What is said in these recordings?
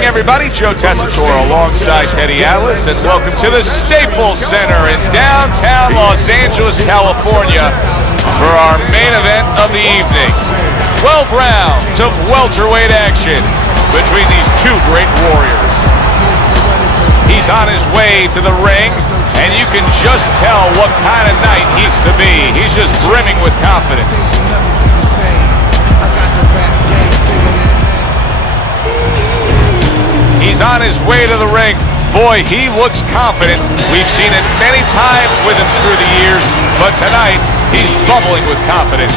evening, everybody. Joe Tessitore alongside Teddy Atlas, and welcome to the Staples Center in downtown Los Angeles, California, for our main event of the evening. 12 rounds of welterweight action between these two great warriors. He's on his way to the ring, and you can just tell what kind of night he's to be. He's just brimming with confidence. He's on his way to the ring. Boy, he looks confident. We've seen it many times with him through the years, but tonight, he's bubbling with confidence.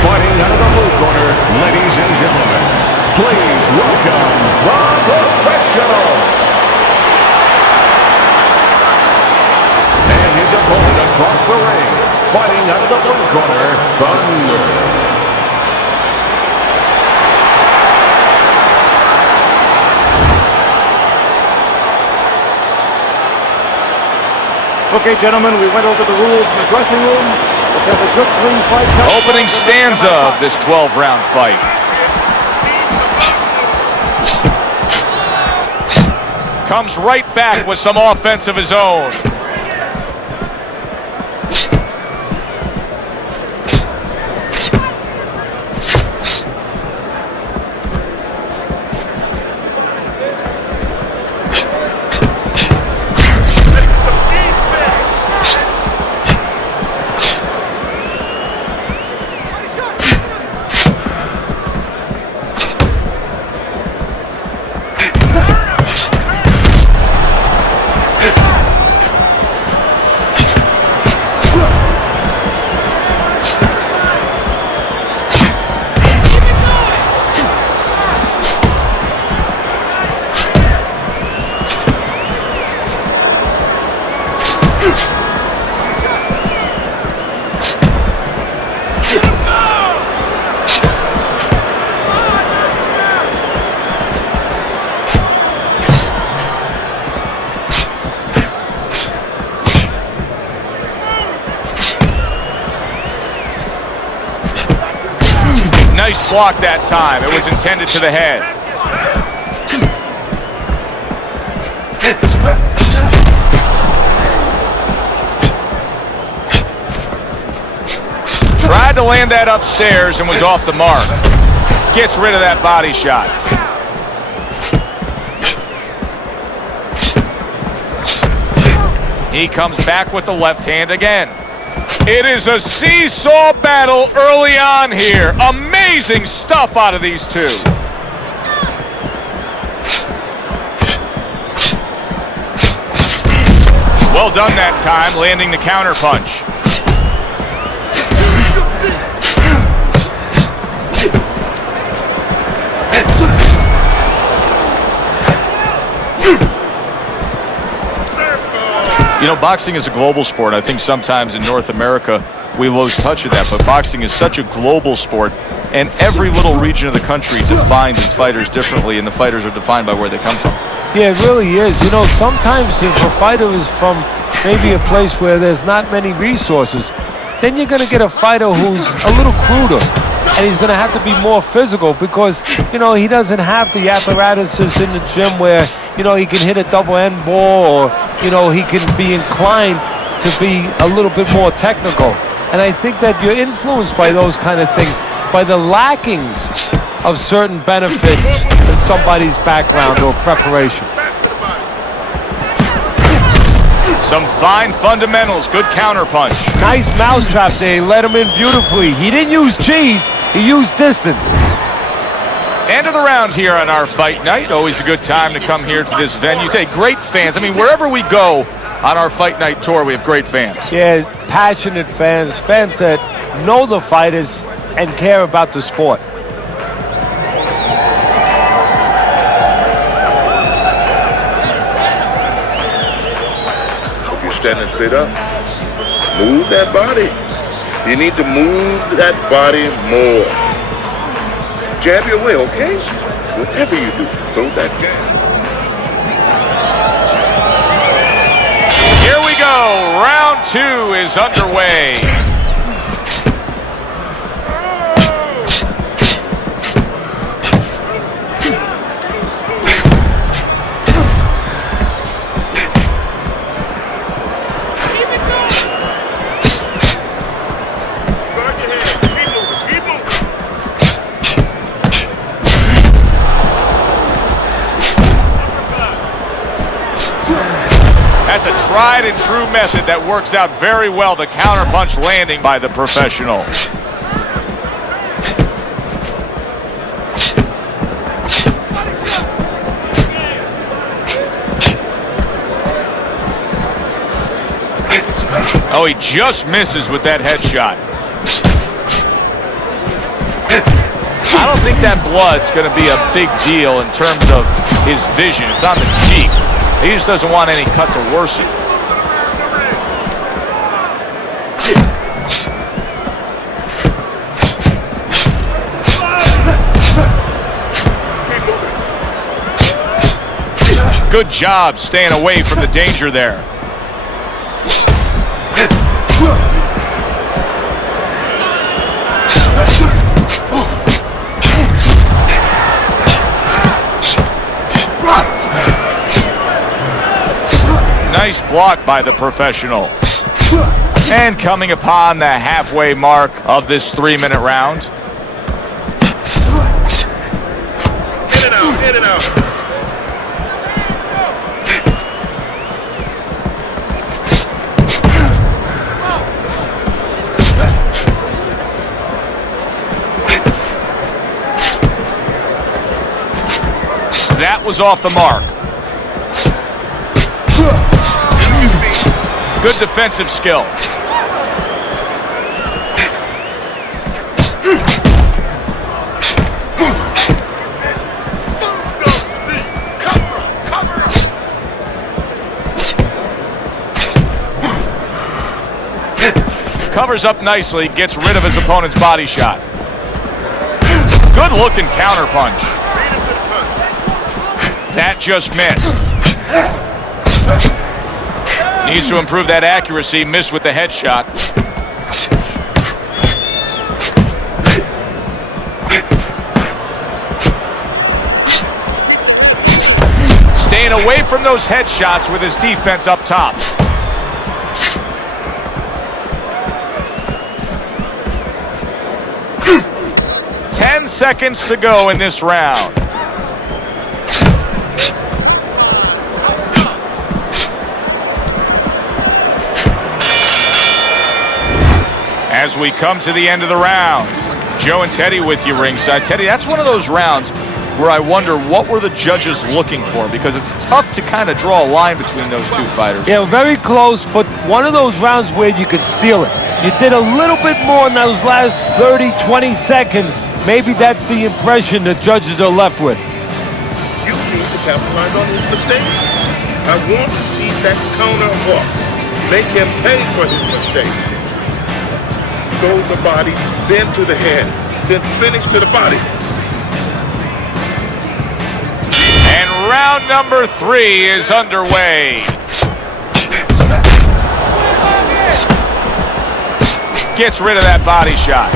Fighting out of the blue corner, ladies and gentlemen, please welcome the professional. And his opponent across the ring, fighting out of the blue corner, Thunder. Okay, gentlemen, we went over the rules in the dressing room. Let's have a good, clean fight. Opening stanza of this 12-round fight. Comes right back with some offense of his own. Nice block that time. It was intended to the head. Tried to land that upstairs and was off the mark. Gets rid of that body shot. He comes back with the left hand again. It is a seesaw battle early on here. Amazing stuff out of these two. Well done that time, landing the counter punch. You know, boxing is a global sport. I think sometimes in North America we lose touch of that, but boxing is such a global sport, and every little region of the country defines its fighters differently, and the fighters are defined by where they come from. Yeah, it really is. You know, sometimes if a fighter is from maybe a place where there's not many resources, then you're going to get a fighter who's a little cruder, and he's going to have to be more physical because, you know, he doesn't have the apparatuses in the gym where, you know, he can hit a double end ball, or, you know, he can be inclined to be a little bit more technical. And I think that you're influenced by those kind of things, by the lackings of certain benefits in somebody's background or preparation. Some fine fundamentals, good counter punch. Nice mousetrap there, he let him in beautifully. He didn't use G's, he used distance. End of the round here on our fight night. Always a good time to come here to this venue. Take great fans. I mean, wherever we go on our fight night tour, we have great fans. Yeah, passionate fans, fans that know the fighters and care about the sport. You're standing straight up. Move that body. You need to move that body more. Jab your way, okay? Whatever you do, throw that jab. Here we go. go. Round 2 is underway. That's a tried and true method that works out very well, the counterpunch landing by the professional. Oh, he just misses with that headshot. I don't think that blood's going to be a big deal in terms of his vision. It's on the cheek. He just doesn't want any cut to worsen. Good job staying away from the danger there. Nice block by the professional. And coming upon the halfway mark of this 3-minute round. In and out, in and out. That was off the mark. Good defensive skill. Covers up nicely, gets rid of his opponent's body shot. Good looking counter punch. That just missed. Needs to improve that accuracy. Missed with the headshot. Staying away from those headshots with his defense up top. Ten seconds to go in this round. As we come to the end of the round, Joe and Teddy with you ringside. Teddy, that's one of those rounds where I wonder what were the judges looking for, because it's tough to kind of draw a line between those two fighters. Yeah, very close, but one of those rounds where you could steal it. You did a little bit more in those last 30, 20 seconds. Maybe that's the impression the judges are left with. You need to capitalize on his mistakes. I want to see that counter hook. Make him pay for his mistakes. Go to the body, then to the head, then finish to the body. And round number 3 is underway. Gets rid of that body shot.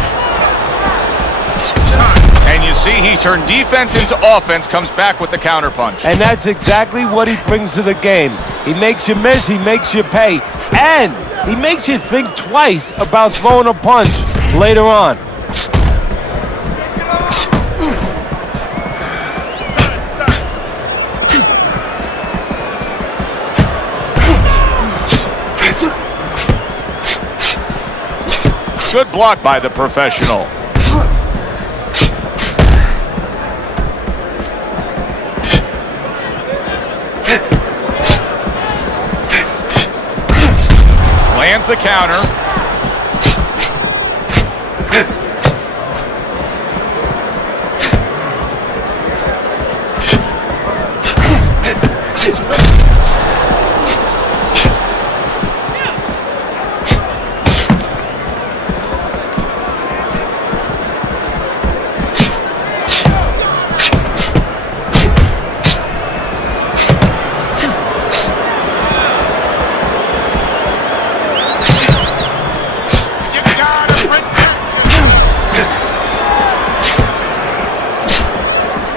And you see he turned defense into offense, comes back with the counterpunch. And that's exactly what he brings to the game. He makes you miss, he makes you pay, and he makes you think twice about throwing a punch later on. Good block by the professional. Lands the counter.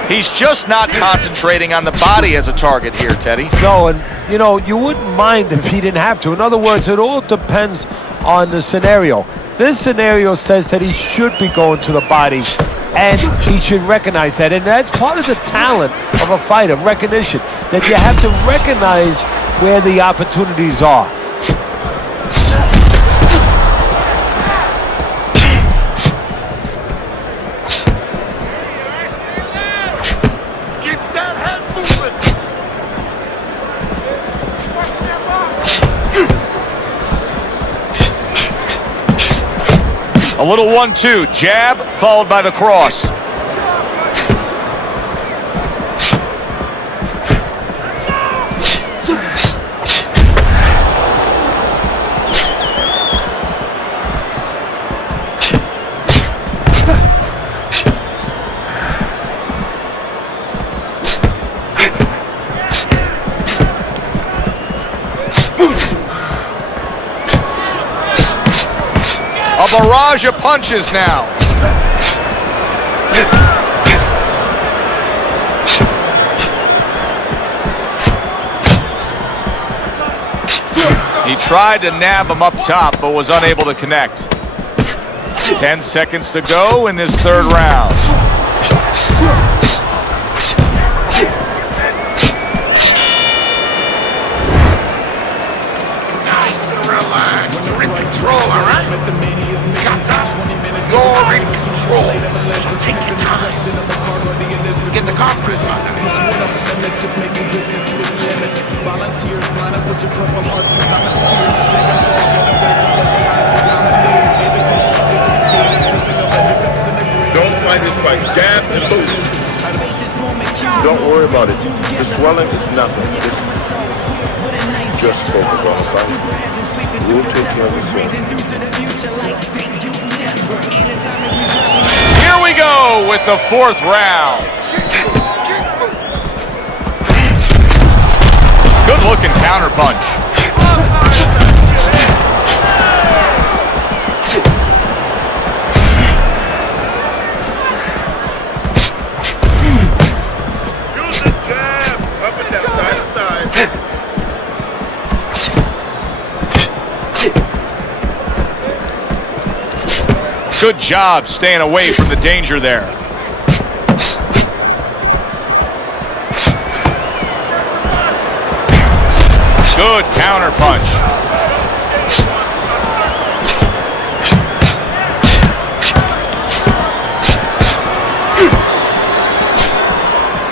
He's just not concentrating on the body as a target here, Teddy. No, and you know, you wouldn't mind if he didn't have to. In other words, it all depends on the scenario. This scenario says that he should be going to the body, and he should recognize that. And that's part of the talent of a fighter, recognition, that you have to recognize where the opportunities are. A little 1-2, jab followed by the cross. A barrage of punches now. He tried to nab him up top, but was unable to connect. 10 seconds to go in this third round. Nice and relaxed. You're in control, all right? You're in control. So take your time. Get the confidence on him. Don't fight his fight. Jab and move. Don't worry about it. The swelling is nothing. Just focus on the fight. We'll take care of it. Here we go with the fourth round. Good looking counter punch. Use the jab. Up and down, side to side. Good job staying away from the danger there. Good counter punch.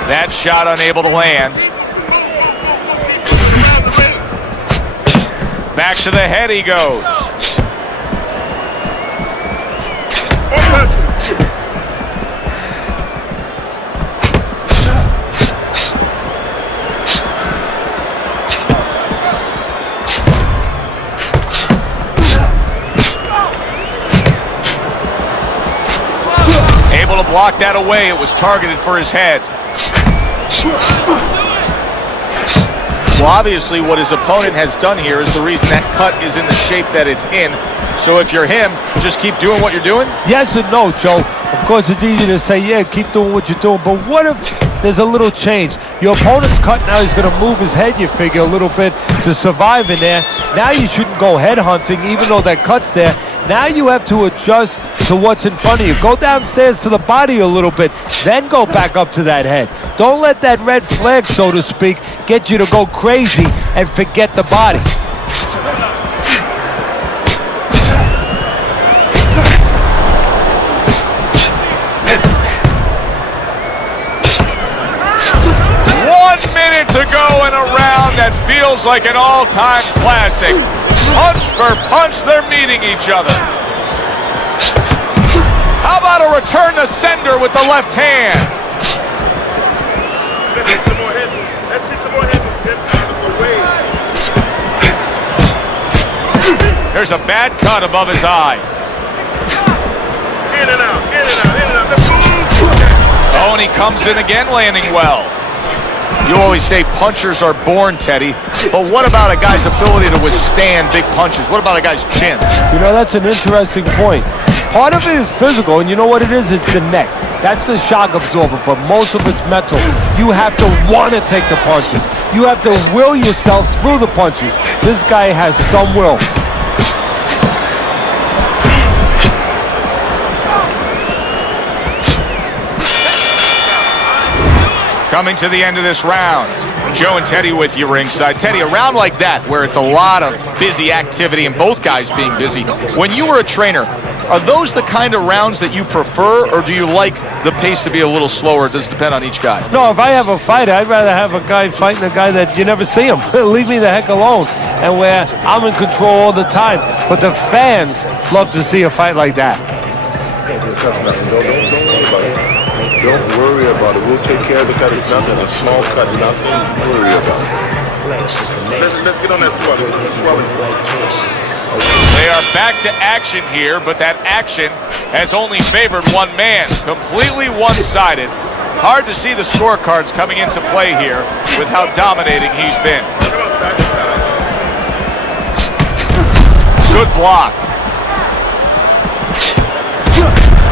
That shot unable to land. Back to the head he goes. Able to block that away. It was targeted for his head. Well, obviously what his opponent has done here is the reason that cut is in the shape that it's in. So if you're him, just keep doing what you're doing? Yes and no, Joe. Of course, it's easy to say, yeah, keep doing what you're doing. But what if there's a little change? Your opponent's cut now. He's going to move his head, you figure, a little bit to survive in there. Now you shouldn't go head hunting, even though that cut's there. Now you have to adjust to what's in front of you. Go downstairs to the body a little bit, then go back up to that head. Don't let that red flag, so to speak, get you to go crazy and forget the body. 1 minute to go in a round that feels like an all-time classic. Punch for punch, they're meeting each other. How about a return to sender with the left hand? Some more head. Let's see some more head. Get out of the way. There's a bad cut above his eye. In and out, in and out, in and out. Let's move. Oh, and he comes in again, landing well. You always say punchers are born, Teddy, but what about a guy's ability to withstand big punches? What about a guy's chin? You know, that's an interesting point. Part of it is physical, and you know what it is? It's the neck. That's the shock absorber, but most of it's mental. You have to want to take the punches. You have to will yourself through the punches. This guy has some will. Coming to the end of this round, Joe and Teddy with you ringside. Teddy, a round like that where it's a lot of busy activity and both guys being busy, when you were a trainer, are those the kind of rounds that you prefer, or do you like the pace to be a little slower? It does depend on each guy. No, if I have a fight, I'd rather have a guy fighting a guy that you never see him. Leave me the heck alone. And where I'm in control all the time. But the fans love to see a fight like that. Don't worry about it. We'll take care of the cut. It's nothing. A small cut. Nothing to worry about. Let's get on that swelling. They are back to action here, but that action has only favored one man. Completely one-sided. Hard to see the scorecards coming into play here with how dominating he's been. Good block.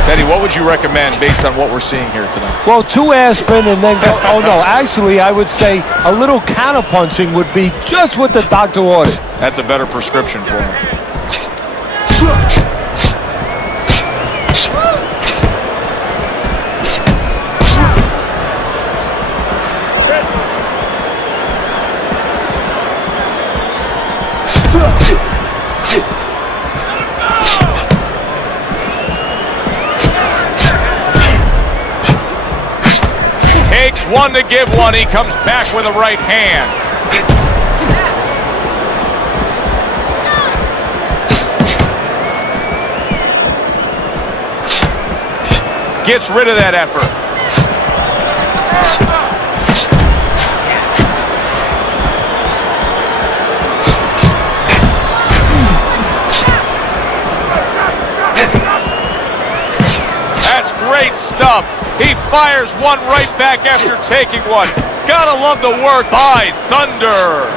Teddy, what would you recommend based on what we're seeing here tonight? Well, 2 ass spin and then go. Oh, no. Actually, I would say a little counter-punching would be just what the doctor ordered. That's a better prescription for him. Takes one to give one. He comes back with a right hand. Gets rid of that effort. That's great stuff. He fires one right back after taking one. Gotta love the work by Thunder.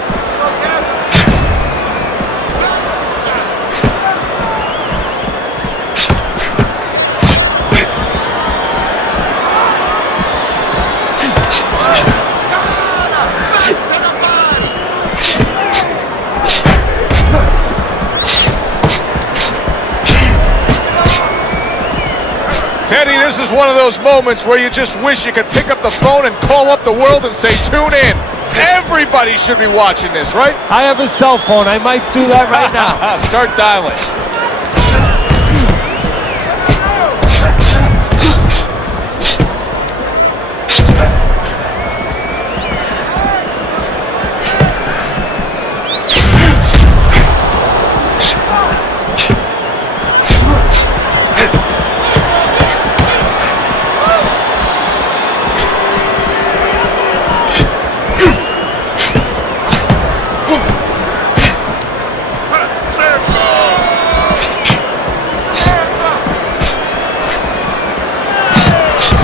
Teddy, this is one of those moments where you just wish you could pick up the phone and call up the world and say, tune in. Everybody should be watching this, right? I have a cell phone. I might do that right now. Start dialing.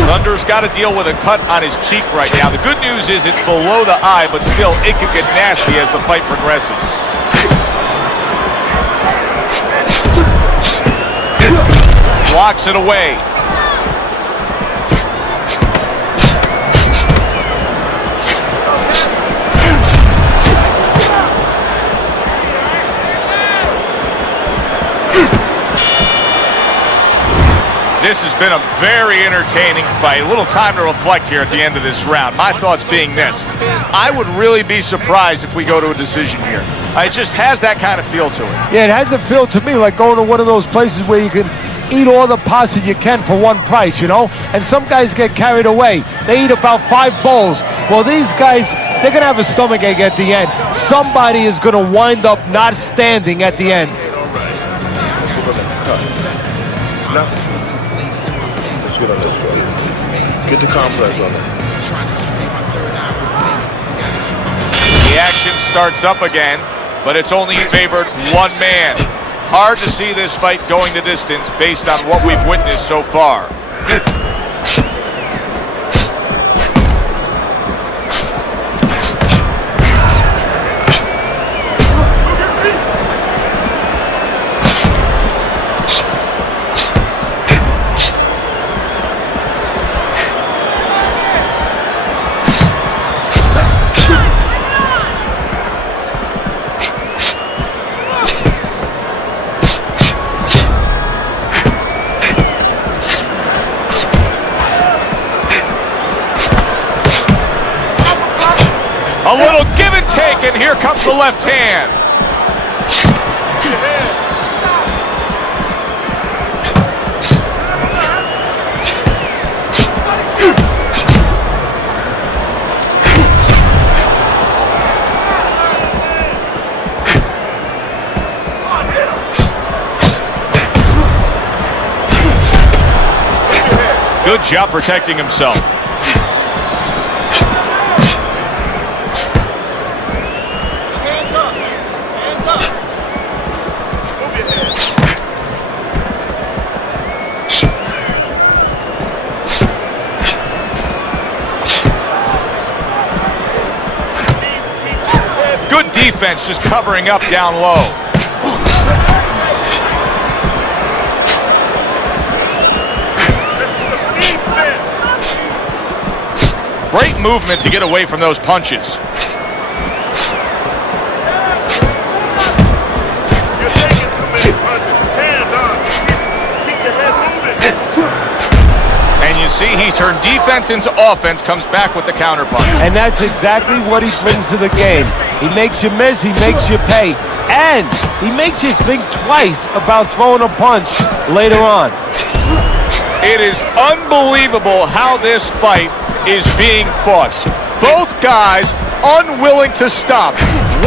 Thunder's got to deal with a cut on his cheek right now. The good news is it's below the eye, but still it could get nasty as the fight progresses. Blocks it away. This has been a very entertaining fight. A little time to reflect here at the end of this round. My thoughts being this. I would really be surprised if we go to a decision here. It just has that kind of feel to it. Yeah, it has a feel to me like going to one of those places where you can eat all the pasta you can for one price, you know? And some guys get carried away. They eat about 5 bowls. Well, these guys, they're going to have a stomachache at the end. Somebody is going to wind up not standing at the end. Get on this way. Get the compress on it. The action starts up again, but it's only favored one man. Hard to see this fight going the distance based on what we've witnessed so far. here comes the left hand. Good job protecting himself. Hands up. Hands up. Move your head. Good defense, just covering up down low. Great movement to get away from those punches. You're taking too many punches. Hands up. Keep your head moving. And you see he turned defense into offense, comes back with the counterpunch. And that's exactly what he brings to the game. He makes you miss, he makes you pay, and he makes you think twice about throwing a punch later on. It is unbelievable how this fight is being fought. Both guys unwilling to stop.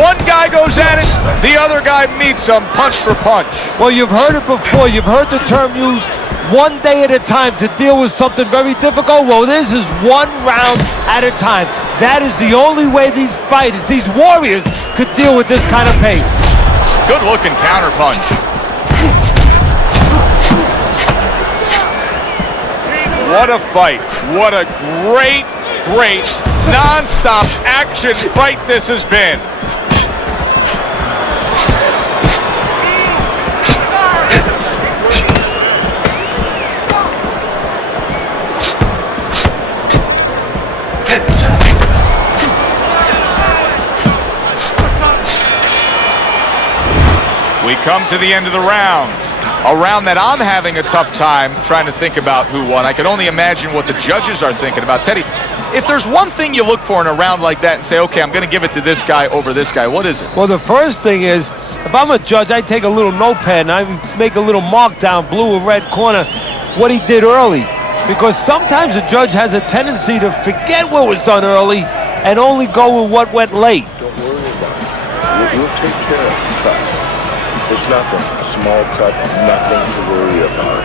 One guy goes at it, the other guy meets him punch for punch. Well, you've heard it before. You've heard the term used, one day at a time to deal with something very difficult. Well, this is one round at a time. That is the only way these fighters, these warriors, could deal with this kind of pace. Good looking counter punch. What a fight. What a great, great, non-stop action fight this has been. We come to the end of the round. A round that I'm having a tough time trying to think about who won. I can only imagine what the judges are thinking about. Teddy, if there's one thing you look for in a round like that and say, okay, I'm going to give it to this guy over this guy, what is it? Well, the first thing is, if I'm a judge, I take a little notepad and I make a little mark down, blue or red corner, what he did early. Because sometimes a judge has a tendency to forget what was done early and only go with what went late. Don't worry about it. We'll take care of the cut. It's nothing. A small cut, nothing to worry about.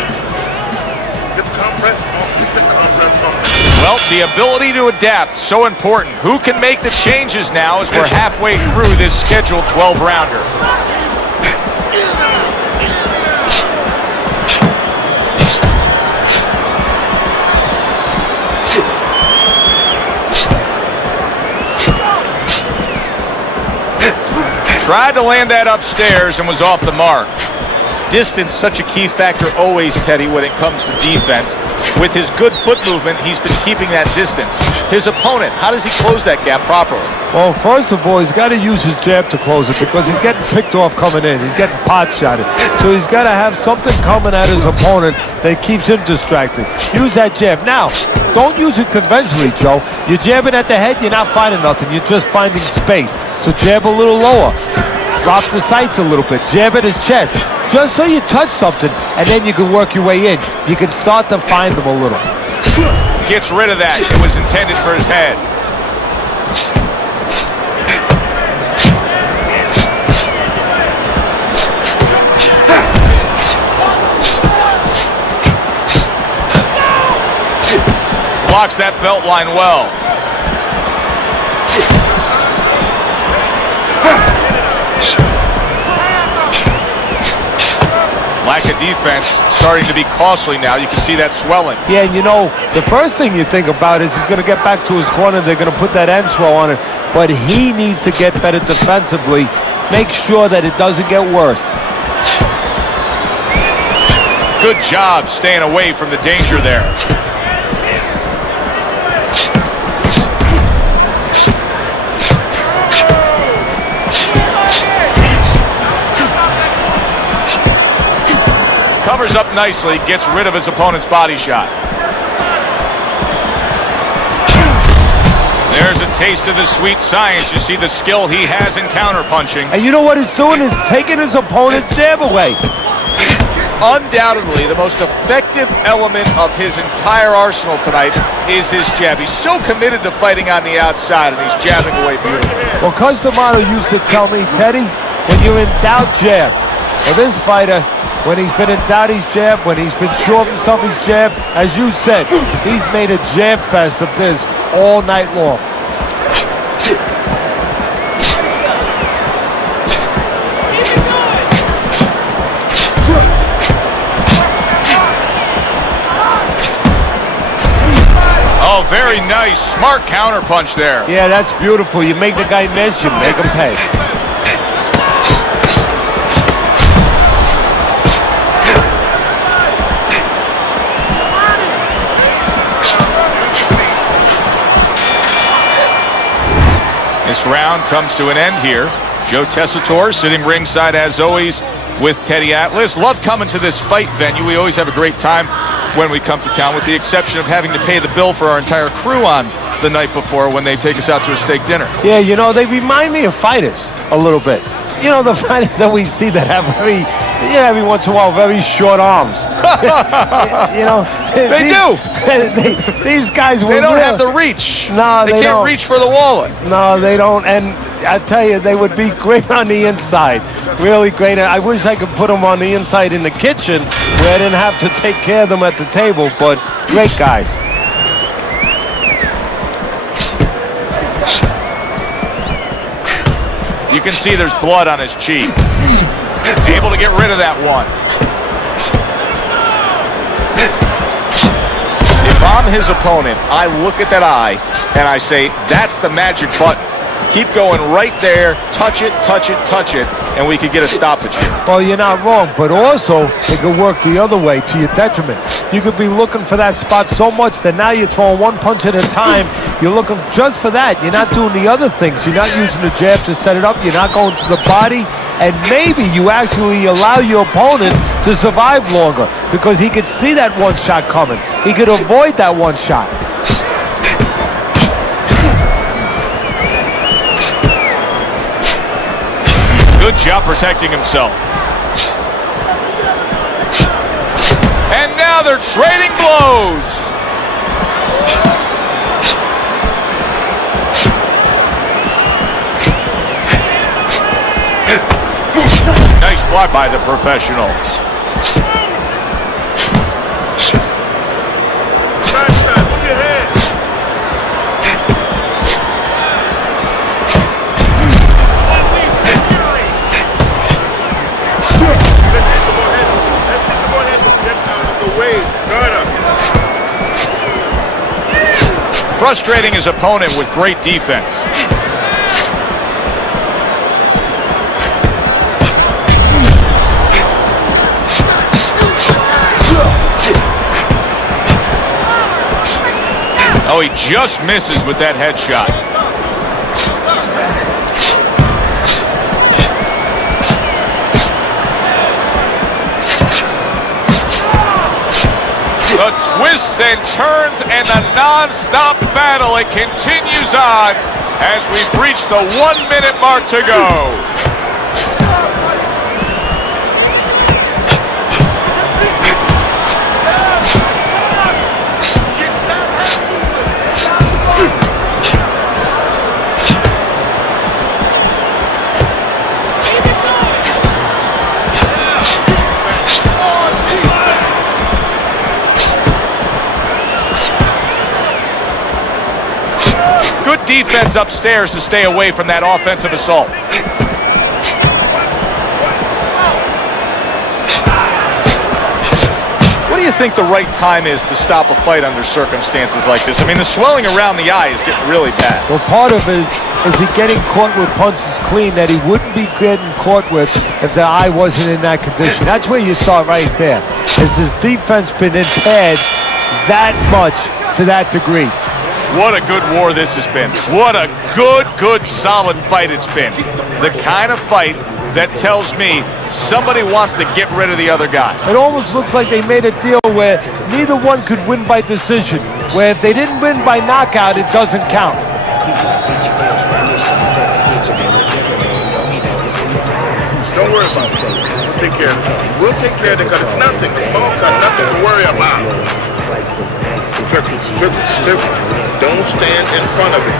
Get the compress off. Keep the compress off. Well, the ability to adapt, so important. Who can make the changes now as we're halfway through this scheduled 12-rounder? Tried to land that upstairs and was off the mark. Distance, such a key factor always, Teddy, when it comes to defense. With his good foot movement, he's been keeping that distance. His opponent, how does he close that gap properly? Well, first of all, he's got to use his jab to close it because he's getting picked off coming in. He's getting pot shotted. So he's got to have something coming at his opponent that keeps him distracted. Use that jab. Now, don't use it conventionally, Joe. You're jabbing at the head, you're not finding nothing. You're just finding space. So jab a little lower. Drop the sights a little bit. Jab at his chest. Just so you touch something, and then you can work your way in. You can start to find them a little. Gets rid of that. It was intended for his head. Blocks that belt line well. Lack of defense starting to be costly now. You can see that swelling. Yeah, and you know, the first thing you think about is he's going to get back to his corner. They're going to put that end throw on it. But he needs to get better defensively. Make sure that it doesn't get worse. Good job staying away from the danger there. Covers up nicely, gets rid of his opponent's body shot. There's a taste of the sweet science. You see the skill he has in counterpunching. And you know what he's doing is taking his opponent's jab away. Undoubtedly, the most effective element of his entire arsenal tonight is his jab. He's so committed to fighting on the outside, and he's jabbing away beautifully. Well, Customano used to tell me, Teddy, when you're in doubt, jab. Well, this fighter, when he's been in doubt, he's jab. When he's been sure of himself, he's jab. As you said, he's made a jab fest of this all night long. Oh, very nice. Smart counterpunch there. Yeah, that's beautiful. You make the guy miss, you make him pay. This round comes to an end here. Joe Tessitore sitting ringside as always with Teddy Atlas. Love coming to this fight venue. We always have a great time when we come to town, with the exception of having to pay the bill for our entire crew on the night before when they take us out to a steak dinner. Yeah, you know, they remind me of fighters a little bit. You know, the fighters that we see that have very, every once in a while, very short arms. You know, these guys, they don't have the reach. No, they can't reach for the wallet. No, they don't. And I tell you, they would be great on the inside. Really great. I wish I could put them on the inside in the kitchen where I didn't have to take care of them at the table, but great guys. You can see there's blood on his cheek. Able to get rid of that one. If I'm his opponent, I look at that eye and I say, that's the magic button. Keep going right there, touch it, touch it, touch it, and we could get a stoppage here. Well, you're not wrong, but also it could work the other way to your detriment. You could be looking for that spot so much that now you're throwing one punch at a time. You're looking just for that. You're not doing the other things. You're not using the jab to set it up. You're not going to the body. And maybe you actually allow your opponent to survive longer because he could see that one shot coming. He could avoid that one shot. Good job protecting himself. And now they're trading blows. Nice block by the professional. Frustrating his opponent with great defense. Oh, he just misses with that headshot. The twists and turns and the non-stop battle, it continues on as we've reached the 1 minute mark to go. Good defense upstairs to stay away from that offensive assault. What do you think the right time is to stop a fight under circumstances like this? I mean, the swelling around the eye is getting really bad. Well, part of it is he getting caught with punches clean that he wouldn't be getting caught with if the eye wasn't in that condition. That's where you start right there. Has his defense been impaired that much to that degree? What a good war this has been. What a good, solid fight it's been. The kind of fight that tells me somebody wants to get rid of the other guy. It almost looks like they made a deal where neither one could win by decision, where if they didn't win by knockout, it doesn't count. Don't worry about it. We'll take care of it. We'll take care of it because it's nothing. A small cut, nothing to worry about. Don't stand in front of it.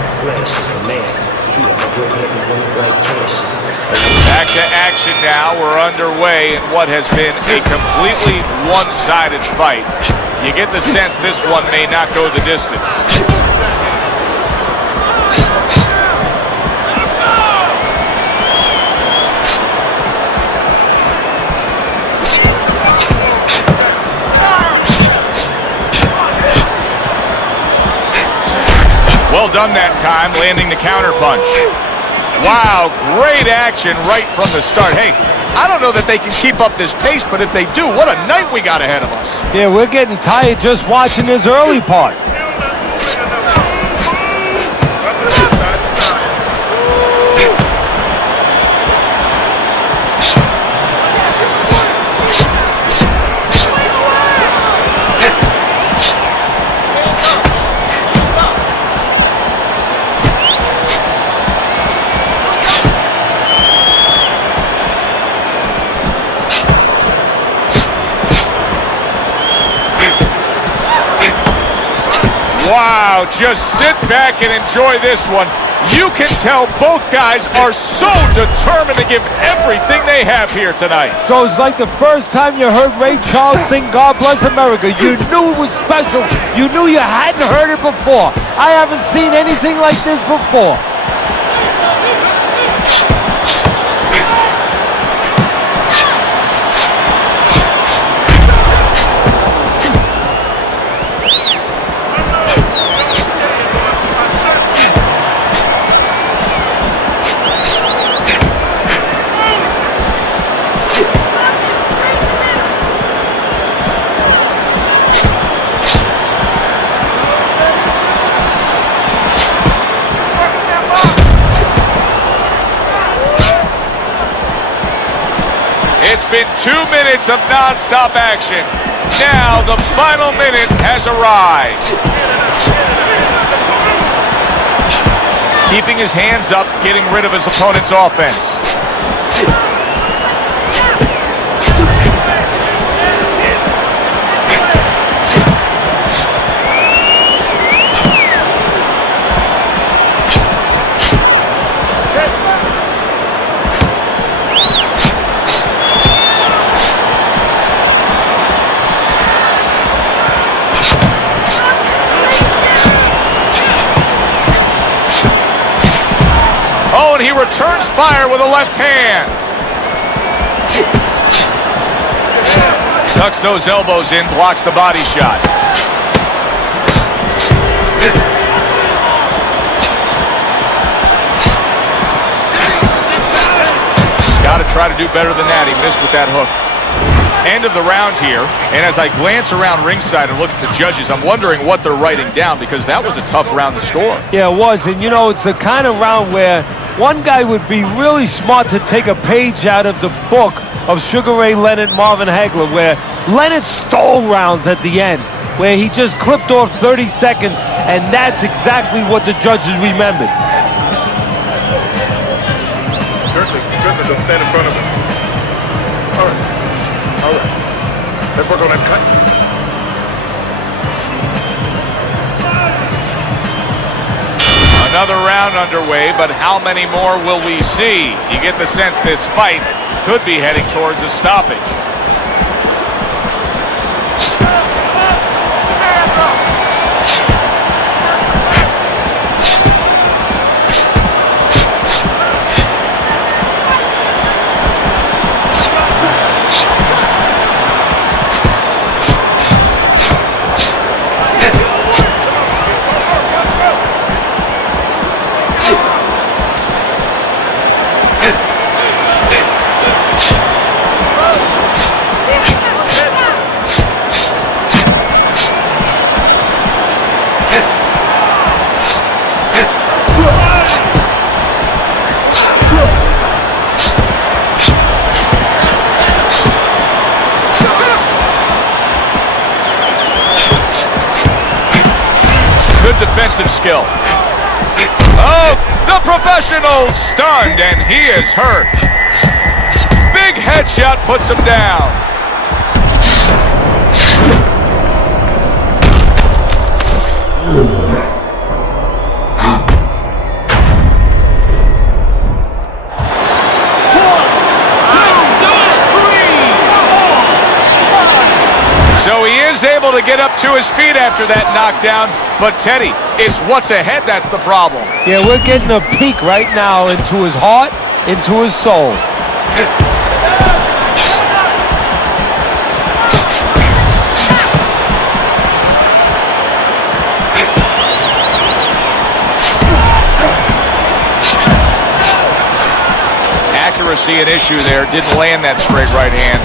Back to action now. We're underway in what has been a completely one-sided fight. You get the sense this one may not go the distance. Well done that time, landing the counterpunch. Wow, great action right from the start. Hey, I don't know that they can keep up this pace, but if they do, what a night we got ahead of us. Yeah, we're getting tired just watching this early part. Wow, just sit back and enjoy this one. You can tell both guys are so determined to give everything they have here tonight. So it's like the first time you heard Ray Charles sing God Bless America. You knew it was special. You knew you hadn't heard it before. I haven't seen anything like this before. It's been 2 minutes of non-stop action. Now the final minute has arrived. Keeping his hands up, getting rid of his opponent's offense. Oh, and he returns fire with a left hand. Tucks those elbows in, blocks the body shot. Got to try to do better than that. He missed with that hook. End of the round here, and as I glance around ringside and look at the judges, I'm wondering what they're writing down, because that was a tough round to score. Yeah, it was, and you know, it's the kind of round where one guy would be really smart to take a page out of the book of Sugar Ray Leonard, Marvin Hagler, where Leonard stole rounds at the end, where he just clipped off 30 seconds, and that's exactly what the judges remembered. Certainly don't stand in front of him. All right. Let's work on that cut. Another round underway, but how many more will we see? You get the sense this fight could be heading towards a stoppage. Defensive skill. Oh, the professional stunned, and he is hurt. Big headshot puts him down. So he is able to get up to his feet after that knockdown, but Teddy, it's what's ahead that's the problem. Yeah, we're getting a peek right now into his heart, into his soul. Accuracy an issue there, didn't land that straight right hand.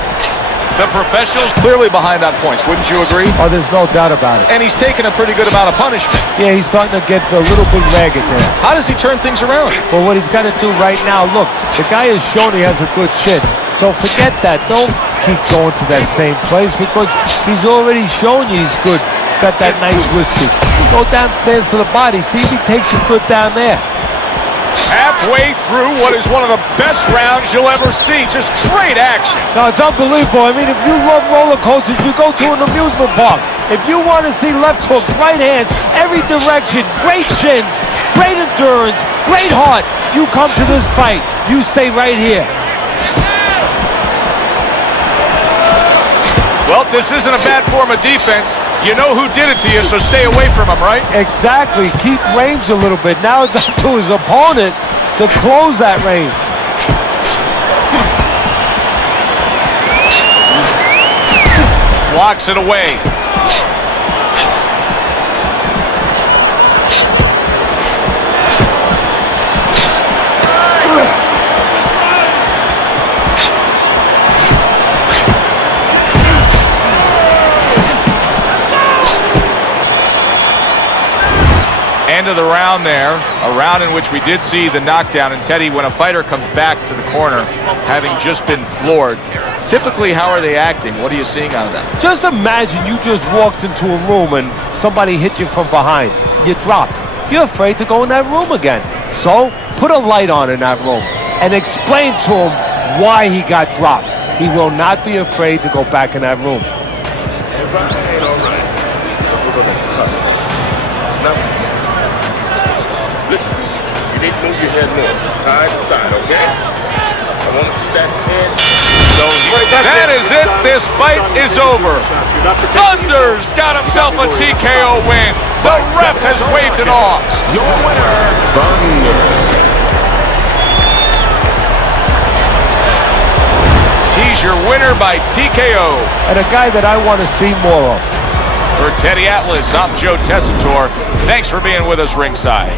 The professional's clearly behind on points, wouldn't you agree? Oh, there's no doubt about it. And he's taken a pretty good amount of punishment. Yeah, he's starting to get a little bit ragged there. How does he turn things around? But what he's got to do right now, look, the guy has shown he has a good chin. So forget that. Don't keep going to that same place because he's already shown you he's good. He's got that nice whiskers. Go downstairs to the body. See if he takes you good down there. Halfway through what is one of the best rounds you'll ever see. Just great action. No, it's unbelievable. I mean, if you love roller coasters, you go to an amusement park. If you want to see left hooks, right hands, every direction, great chins, great endurance, great heart, you come to this fight. You stay right here. Well, this isn't a bad form of defense. You know who did it to you, so stay away from him, right? Exactly. Keep range a little bit. Now it's up to his opponent to close that range. Blocks it away. End of the round there, a round in which we did see the knockdown. And Teddy, when a fighter comes back to the corner, having just been floored, typically how are they acting? What are you seeing out of them? Just imagine you just walked into a room and somebody hit you from behind. You dropped. You're afraid to go in that room again. So put a light on in that room and explain to him why he got dropped. He will not be afraid to go back in that room. Listen, you need to move your head more, side to side, okay? I want to stack head. That is it. This fight is over. Thunder's got himself a TKO win. The ref has waved it off. Your winner, Thunder. He's your winner by TKO. And a guy that I want to see more of. For Teddy Atlas, I'm Joe Tessitore. Thanks for being with us ringside.